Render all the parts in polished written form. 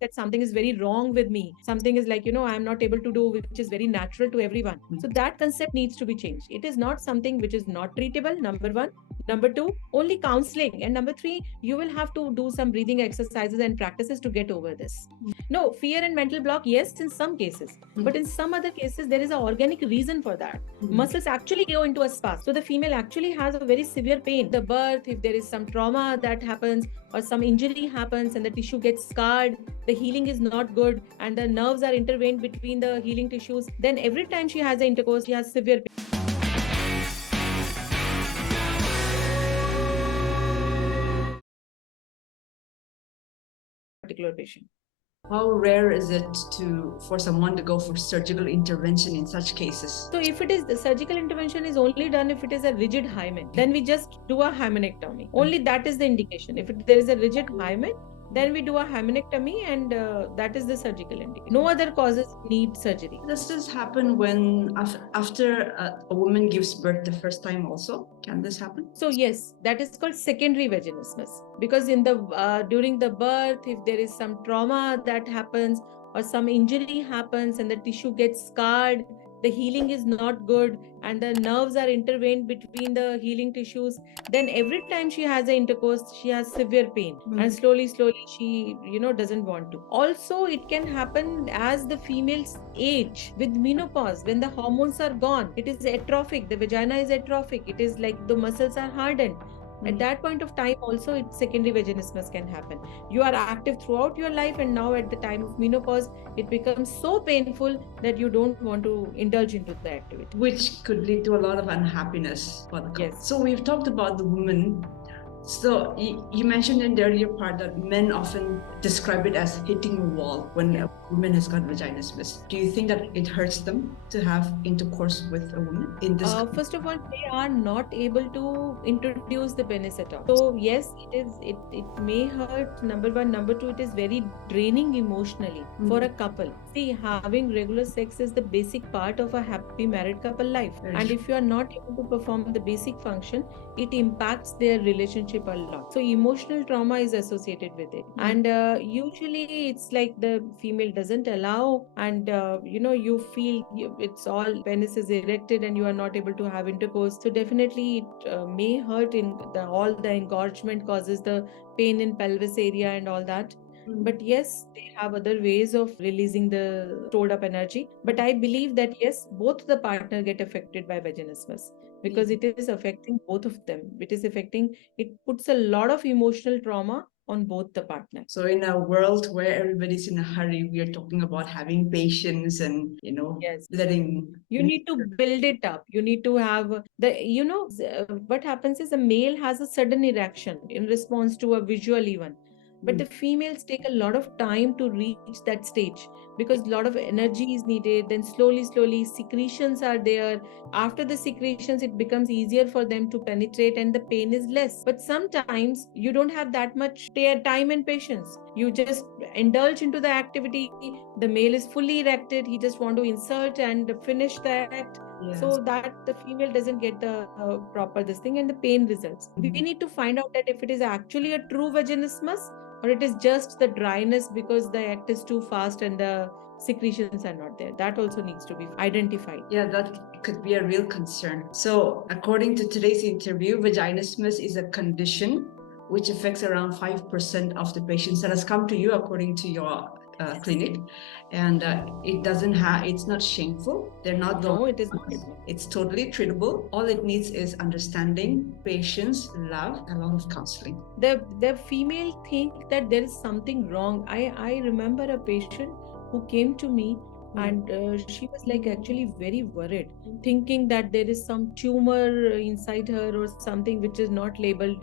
that something is very wrong with me. Something is like, I'm not able to do, which is very natural to everyone. So that concept needs to be changed. It is not something which is not treatable, number one. Number two, only counseling. And number three, you will have to do some breathing exercises and practices to get over this. No, fear and mental block, yes, in some cases. But in some other cases, there is an organic reason for that. Muscles actually go into a spasm. So the female actually has a very severe pain. The birth, if there is some trauma that happens or some injury happens and the tissue gets scarred, the healing is not good and the nerves are intervened between the healing tissues, then every time she has an intercourse, she has severe pain. Particular patient. How rare is it for someone to go for surgical intervention in such cases? So if it is, the surgical intervention is only done if it is a rigid hymen, then we just do a hymenectomy. Only that is the indication. If there is a rigid hymen, then we do a hymenectomy, and that is the surgical indication. No other causes need surgery. Does this happen when after a woman gives birth the first time also? Can this happen? So yes, that is called secondary vaginismus, because in the during the birth, if there is some trauma that happens or some injury happens and the tissue gets scarred, the healing is not good and the nerves are intervened between the healing tissues, then every time she has an intercourse, she has severe pain. And slowly she doesn't want to. Also, it can happen as the female's age with menopause, when the hormones are gone. It is atrophic, the vagina is atrophic, it is like the muscles are hardened. At that point of time also, secondary vaginismus can happen. You are active throughout your life, and now at the time of menopause, it becomes so painful that you don't want to indulge into the activity. Which could lead to a lot of unhappiness for the couple. Yes. So we've talked about the woman. So you mentioned in the earlier part that men often describe it as hitting a wall when a woman has got vaginismus. Do you think that it hurts them to have intercourse with a woman in this? First of all, they are not able to introduce the penis at all. So yes, it may hurt, number one. Number two, it is very draining emotionally for a couple. See, having regular sex is the basic part of a happy married couple life. And if you are not able to perform the basic function, it impacts their relationship a lot. So emotional trauma is associated with it. And usually it's like the female doesn't allow, and you feel it's all penis is erected and you are not able to have intercourse. So definitely it may hurt. All the engorgement causes the pain in pelvis area and all that. But yes, they have other ways of releasing the stored up energy. But I believe that yes, both the partner get affected by vaginismus, because it is affecting both of them. It puts a lot of emotional trauma on both the partners. So in a world where everybody's in a hurry, we are talking about having patience and, yes, letting... You need to build it up. You need to have what happens is a male has a sudden erection in response to a visual event. But the females take a lot of time to reach that stage, because a lot of energy is needed. Then slowly secretions are there. After the secretions, it becomes easier for them to penetrate and the pain is less. But sometimes you don't have that much time and patience. You just indulge into the activity. The male is fully erected. He just want to insert and finish the act. Yes. So that the female doesn't get the proper this thing, and the pain results. We need to find out that if it is actually a true vaginismus, or it is just the dryness because the act is too fast and the secretions are not there. That also needs to be identified. Yeah, that could be a real concern. So according to today's interview, vaginismus is a condition which affects around 5% of the patients that has come to you according to your clinic, and it's not shameful. They're not... No, it is not. It's totally treatable. All it needs is understanding, patience, love, a lot of counseling. The female think that there is something wrong. I remember a patient who came to me, and she was like actually very worried, thinking that there is some tumor inside her or something which is not labeled.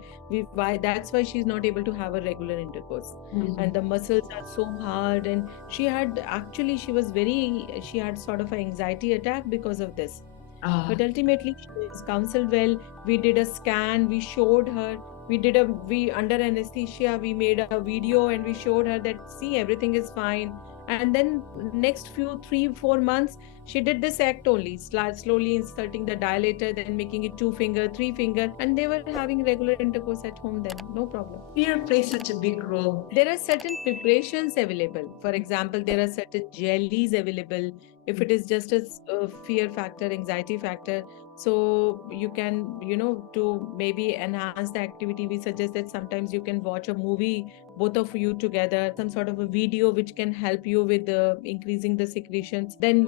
That's why she's not able to have a regular intercourse. And the muscles are so hard, and she had sort of an anxiety attack because of this. But ultimately she was counseled well. We did a scan, we showed her, we under anesthesia, we made a video and we showed her that, see, everything is fine. and then next few 3-4 months she did this act only, slowly inserting the dilator, then making it 2 finger, 3 finger, and they were having regular intercourse at home then, no problem. Fear plays such a big role. There are certain preparations available. For example, there are certain jellies available. If it is just a fear factor, anxiety factor, so you can, to maybe enhance the activity, we suggest that sometimes you can watch a movie, both of you together, some sort of a video which can help you with increasing the secretions. Then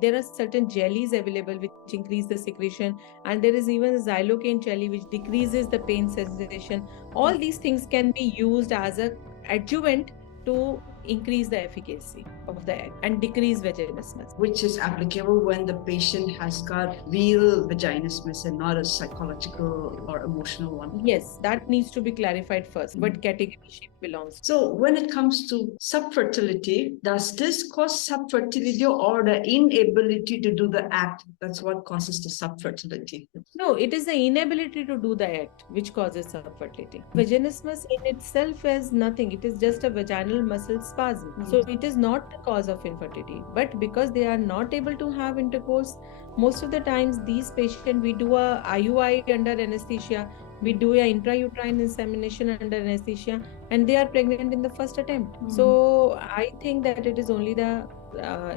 there are certain jellies available which increase the secretion, and there is even a xylocaine jelly which decreases the pain sensation. All these things can be used as a adjuvant to increase the efficacy of the egg and decrease vaginismus. Which is applicable when the patient has got real vaginismus and not a psychological or emotional one. Yes, that needs to be clarified first, what category she belongs to. So when it comes to subfertility, does this cause subfertility or the inability to do the act? That's what causes the subfertility. No, it is the inability to do the act which causes subfertility. Vaginismus in itself is nothing. It is just a vaginal muscle spasm. So it is not the cause of infertility. But because they are not able to have intercourse, most of the times these patients, we do a IUI under anesthesia, we do a intrauterine insemination under anesthesia, and they are pregnant in the first attempt. So I think that it is only the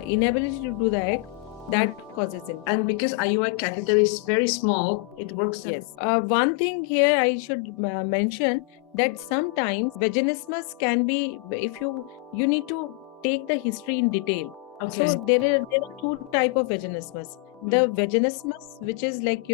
inability to do the act that causes it. And because IUI catheter is very small, it works. Yes. One thing here I should mention that sometimes vaginismus can be, if you need to take the history in detail. Okay. So there are two type of vaginismus. The vaginismus, which is like,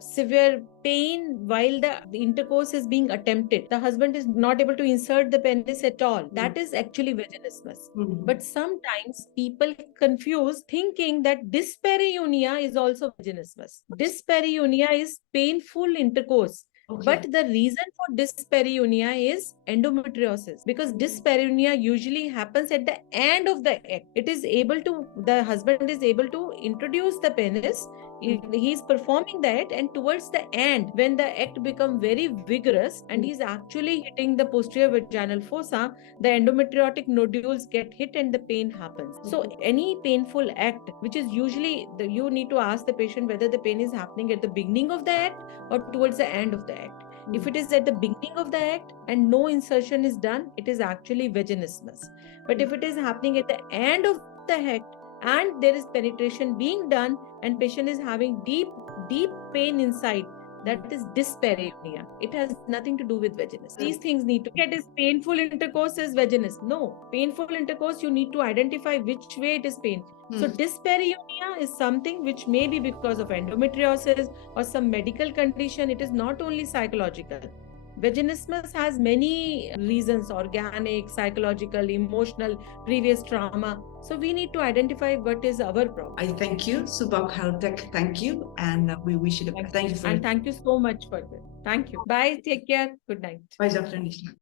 severe pain while the intercourse is being attempted. The husband is not able to insert the penis at all. That is actually vaginismus. But sometimes people confuse thinking that dyspareunia is also vaginismus. Dyspareunia is painful intercourse. Okay. But the reason for dyspareunia is endometriosis, because dyspareunia usually happens at the end of the act. The husband is able to introduce the penis, he is performing that, and towards the end, when the act becomes very vigorous and he's actually hitting the posterior vaginal fossa, the endometriotic nodules get hit and the pain happens. So any painful act, which is usually, you need to ask the patient whether the pain is happening at the beginning of the act or towards the end of the act. If it is at the beginning of the act and no insertion is done, it is actually vaginismus. But if it is happening at the end of the act and there is penetration being done and patient is having deep pain inside, that is dyspareunia. It has nothing to do with vaginismus. These things need to get is painful intercourse is vaginismus. No, painful intercourse, you need to identify which way it is pain. So dyspareunia is something which may be because of endometriosis or some medical condition. It is not only psychological. Vaginismus has many reasons: organic, psychological, emotional, previous trauma. So we need to identify what is our problem. I thank you, Subak Haltek. Thank you, and we wish you the best. Thank you and thank you so much for this. Thank you. Bye. Take care. Good night. Bye, Dr. Nisha.